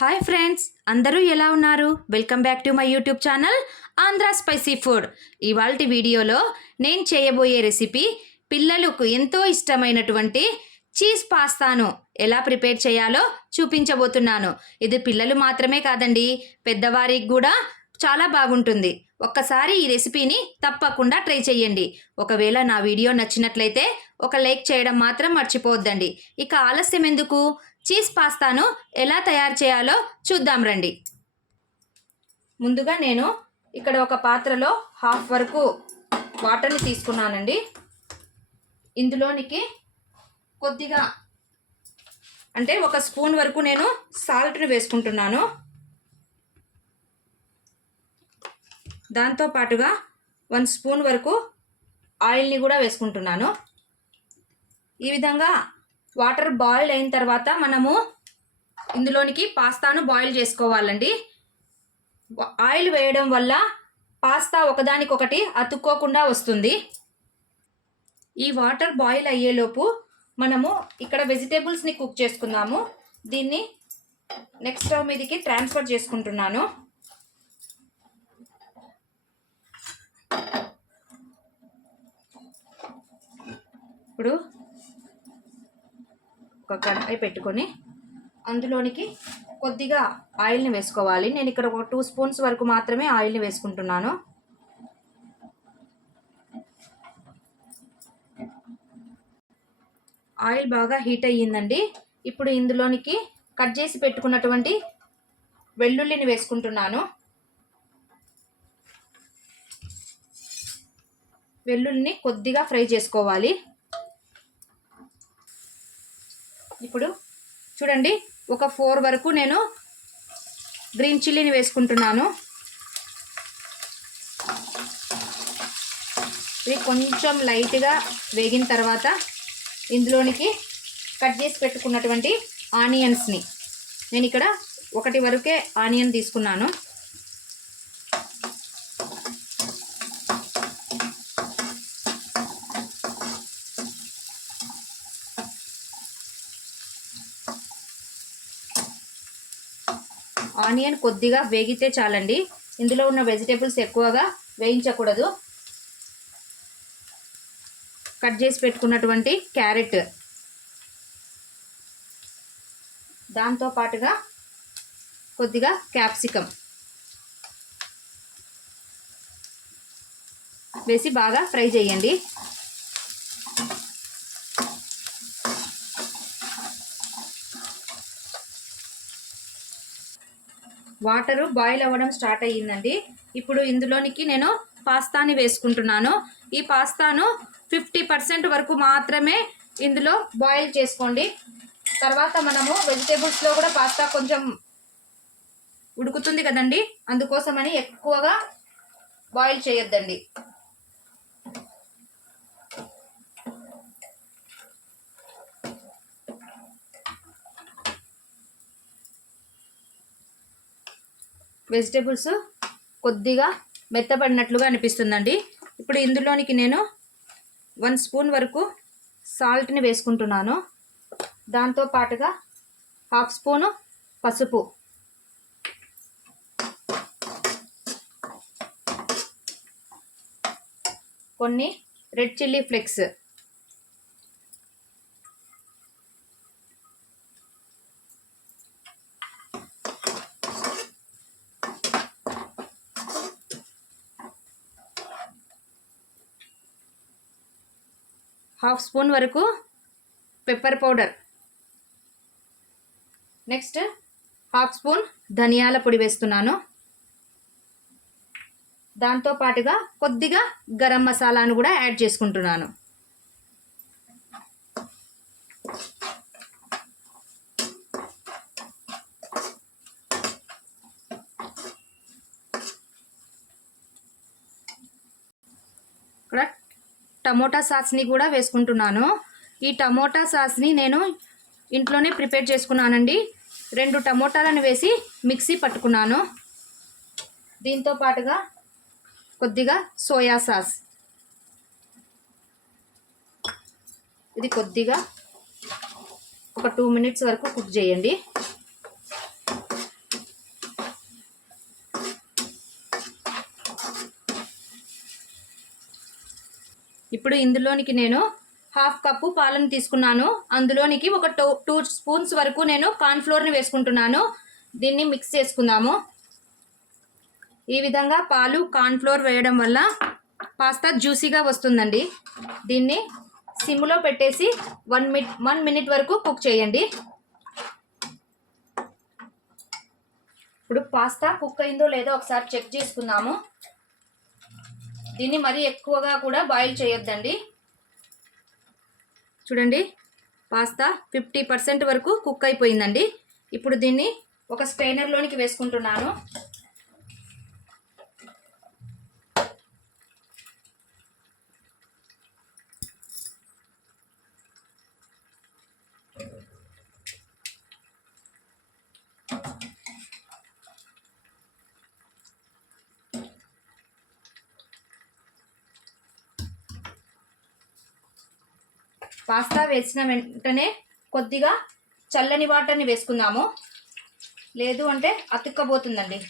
Hi friends అందరూ ఎలా ఉన్నారు? Welcome back to my YouTube channel Andhra spicy food. ఇవాళ వీడియోలో నేను చేయబోయే రెసిపీ పిల్లలకు ఎంతో ఇష్టమైనటువంటి చీజ్ పాస్తాను. ఎలా ప్రిపేర్ చేయాలో చూపించబోతున్నాను. ఇది పిల్లలు మాత్రమే కాదండి పెద్దవారికి కూడా చాలా బాగుంటుంది. ఒక్కసారి ఈ రెసిపీని తప్పకుండా ట్రై చేయండి. ఒకవేళ నా వీడియో నచ్చినట్లయితే ఒక లైక్ చేయడం మాత్రం మర్చిపోవద్దండి. ఇక ఆలస్యం ఎందుకు? చీజ్ పాస్తాను ఎలా తయారు చేయాలో చూద్దాం రండి. ముందుగా నేను ఇక్కడ ఒక పాత్రలో హాఫ్ వరకు వాటర్ని తీసుకున్నానండి. ఇందులోనికి కొద్దిగా అంటే ఒక స్పూన్ వరకు నేను సాల్ట్ని వేసుకుంటున్నాను. దాంతో పాటుగా వన్ స్పూన్ వరకు ఆయిల్ని కూడా వేసుకుంటున్నాను. ఈ విధంగా వాటర్ బాయిల్ అయిన తర్వాత మనము ఇందులోనికి పాస్తాను బాయిల్ చేసుకోవాలండి. ఆయిల్ వేయడం వల్ల పాస్తా ఒకదానికొకటి అతుక్కోకుండా వస్తుంది. ఈ వాటర్ బాయిల్ అయ్యేలోపు మనము ఇక్కడ వెజిటేబుల్స్ని కుక్ చేసుకుందాము. దీన్ని నెక్స్ట్ స్టవ్ మీదకి ట్రాన్స్ఫర్ చేసుకుంటున్నాను. ఇప్పుడు ఒక కడాయి పెట్టుకొని అందులోనికి కొద్దిగా ఆయిల్ని వేసుకోవాలి. నేను ఇక్కడ ఒక టూ స్పూన్స్ వరకు మాత్రమే ఆయిల్ని వేసుకుంటున్నాను. ఆయిల్ బాగా హీట్ అయ్యిందండి. ఇప్పుడు ఇందులోనికి కట్ చేసి పెట్టుకున్నటువంటి వెల్లుల్లిని వేసుకుంటున్నాను. వెల్లుల్లిని కొద్దిగా ఫ్రై చేసుకోవాలి. ఇప్పుడు చూడండి ఒక ఫోర్ వరకు నేను గ్రీన్ చిల్లీని వేసుకుంటున్నాను. ఇది కొంచెం లైట్గా వేగిన తర్వాత ఇందులోనికి కట్ చేసి పెట్టుకున్నటువంటి ఆనియన్స్ని. నేను ఇక్కడ ఒకటి వరకే ఆనియన్ తీసుకున్నాను. ఆనియన్ కొద్దిగా వేగితే చాలండి. ఇందులో ఉన్న వెజిటేబుల్స్ ఎక్కువగా వేయించకూడదు. కట్ చేసి పెట్టుకున్నటువంటి క్యారెట్. దాంతో పాటుగా కొద్దిగా క్యాప్సికమ్ వేసి బాగా ఫ్రై చేయండి. వాటరు బాయిల్ అవ్వడం స్టార్ట్ అయ్యిందండి. ఇప్పుడు ఇందులోనికి నేను పాస్తాని వేసుకుంటున్నాను. ఈ పాస్తాను ఫిఫ్టీ పర్సెంట్ వరకు మాత్రమే ఇందులో బాయిల్ చేసుకోండి. తర్వాత మనము వెజిటేబుల్స్లో కూడా పాస్తా కొంచెం ఉడుకుతుంది కదండి. అందుకోసమని ఎక్కువగా బాయిల్ చేయొద్దండి. వెజిటేబుల్స్ కొద్దిగా మెత్తబడినట్లుగా అనిపిస్తుందండి. ఇప్పుడు ఇందులోనికి నేను వన్ స్పూన్ వరకు సాల్ట్ని వేసుకుంటున్నాను. దాంతో పాటుగా హాఫ్ స్పూను పసుపు. కొన్ని red chilli flakes. Half spoon వరకు pepper powder. Next half spoon ధనియాల పొడి వేస్తున్నాను. దాంతో పాటుగా కొద్దిగా గరం మసాలాను కూడా యాడ్ చేసుకుంటున్నాను ఇక్కడ టమోటా సాస్ని కూడా వేసుకుంటున్నాను. ఈ టమోటా సాస్ని నేను ఇంట్లోనే ప్రిపేర్ చేసుకున్నానండి. రెండు టమోటాలను వేసి మిక్సీ పట్టుకున్నాను. దీంతో పాటుగా కొద్దిగా సోయా సాస్. ఇది కొద్దిగా ఒక టూ మినిట్స్ వరకు కుక్ చేయండి. ఇప్పుడు ఇందులోనికి నేను హాఫ్ కప్పు పాలను తీసుకున్నాను. అందులోనికి ఒక టూ టూ స్పూన్స్ వరకు నేను కార్న్ఫ్లోర్ని వేసుకుంటున్నాను. దీన్ని మిక్స్ చేసుకుందాము. ఈ విధంగా పాలు కార్న్ఫ్లోర్ వేయడం వల్ల పాస్తా జ్యూసీగా వస్తుందండి. దీన్ని సిమ్లో పెట్టేసి వన్ మినిట్ వన్ మినిట్ వరకు కుక్ చేయండి. ఇప్పుడు పాస్తా కుక్ అయిందో లేదో ఒకసారి చెక్ చేసుకుందాము. దీన్ని మరీ ఎక్కువగా కూడా బాయిల్ చేయొద్దండి. చూడండి పాస్తా ఫిఫ్టీ పర్సెంట్ వరకు కుక్ అయిపోయిందండి. ఇప్పుడు దీన్ని ఒక స్ట్రైనర్లోనికి వేసుకుంటున్నాను. పాస్తా వేసిన వెంటనే కొద్దిగా చల్లని వాటర్ని వేసుకుందాము. లేదు అంటే అతుక్కబోతుందండి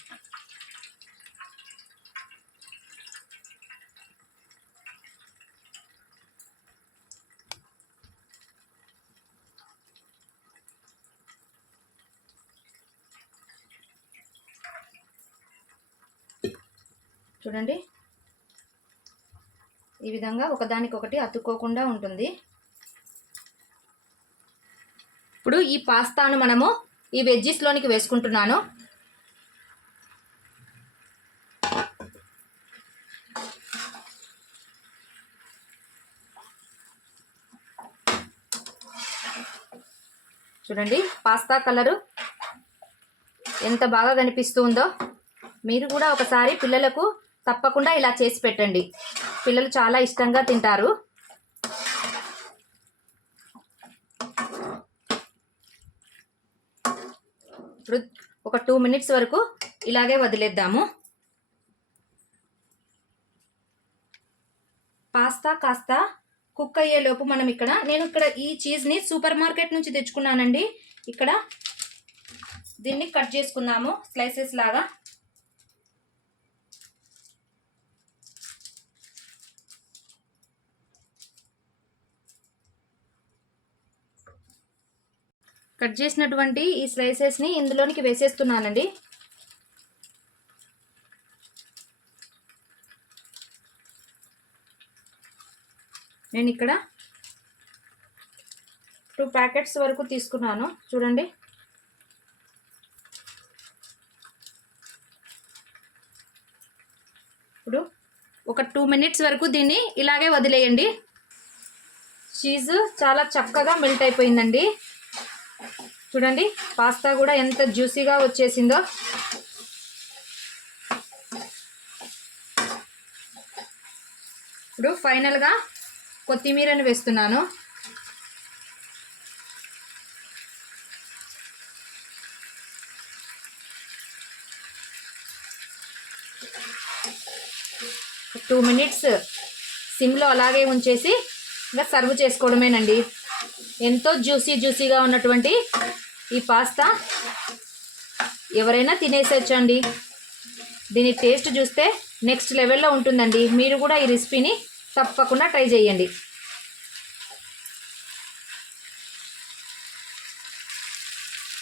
చూడండి. ఈ విధంగా ఒకదానికొకటి అతుక్కోకుండా ఉంటుంది. ఇప్పుడు ఈ పాస్తాను మనము ఈ వెజ్జీస్లోనికి వేసుకుంటున్నాను. చూడండి పాస్తా కలరు ఎంత బాగా కనిపిస్తూ ఉందో మీరు కూడా ఒకసారి పిల్లలకు తప్పకుండా ఇలా చేసి పెట్టండి. పిల్లలు చాలా ఇష్టంగా తింటారు. ఇప్పుడు ఒక టూ మినిట్స్ వరకు ఇలాగే వదిలేద్దాము. పాస్తా కాస్త కుక్ అయ్యేలోపు మనం ఇక్కడ నేను ఇక్కడ ఈ చీజ్ని సూపర్ మార్కెట్ నుంచి తెచ్చుకున్నానండి. ఇక్కడ దీన్ని కట్ చేసుకుందాము స్లైసెస్ లాగా. కట్ చేసినటువంటి ఈ స్లైసెస్ని ఇందులోనికి వేసేస్తున్నానండి. నేను ఇక్కడ టూ ప్యాకెట్స్ వరకు తీసుకున్నాను. చూడండి. ఇప్పుడు ఒక టూ మినిట్స్ వరకు దీన్ని ఇలాగే వదిలేయండి. చీజ్ చాలా చక్కగా మెల్ట్ అయిపోయిందండి. చూడండి పాస్తా కూడా ఎంత జ్యూసీగా వచ్చేసిందో. ఇప్పుడు ఫైనల్గా కొత్తిమీరని వేస్తున్నాను. టూ మినిట్స్ సిమ్లో అలాగే ఉంచేసి ఇంకా సర్వ్ చేసుకోవడమేనండి. ఎంతో జ్యూసీ జ్యూసీగా ఉన్నటువంటి ఈ పాస్తా ఎవరైనా తినేసేయచ్చండి దీని టేస్ట్ చూస్తే నెక్స్ట్ లెవెల్లో ఉంటుందండి. మీరు కూడా ఈ రెసిపీని తప్పకుండా ట్రై చేయండి.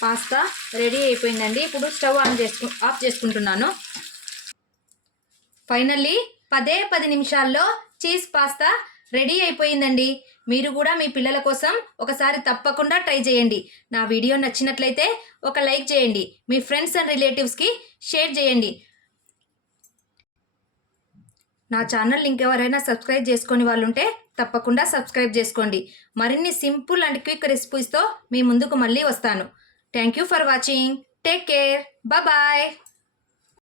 పాస్తా రెడీ అయిపోయిందండి. ఇప్పుడు స్టవ్ ఆన్ చేసుకు ఆఫ్ చేసుకుంటున్నాను. ఫైనల్లీ పదే పది నిమిషాల్లో చీజ్ పాస్తా రెడీ అయిపోయిందండి. మీరు కూడా మీ పిల్లల కోసం ఒకసారి తప్పకుండా ట్రై చేయండి. నా వీడియో నచ్చినట్లయితే ఒక లైక్ చేయండి. మీ ఫ్రెండ్స్ అండ్ రిలేటివ్స్కి షేర్ చేయండి. నా ఛానల్ ఇంకెవరైనా సబ్స్క్రైబ్ చేసుకొని వాళ్ళు ఉంటే తప్పకుండా సబ్స్క్రైబ్ చేసుకోండి. మరిన్ని సింపుల్ అండ్ క్విక్ రెసిపీస్తో మీ ముందుకు మళ్ళీ వస్తాను. Thank you for watching. Take care. Bye.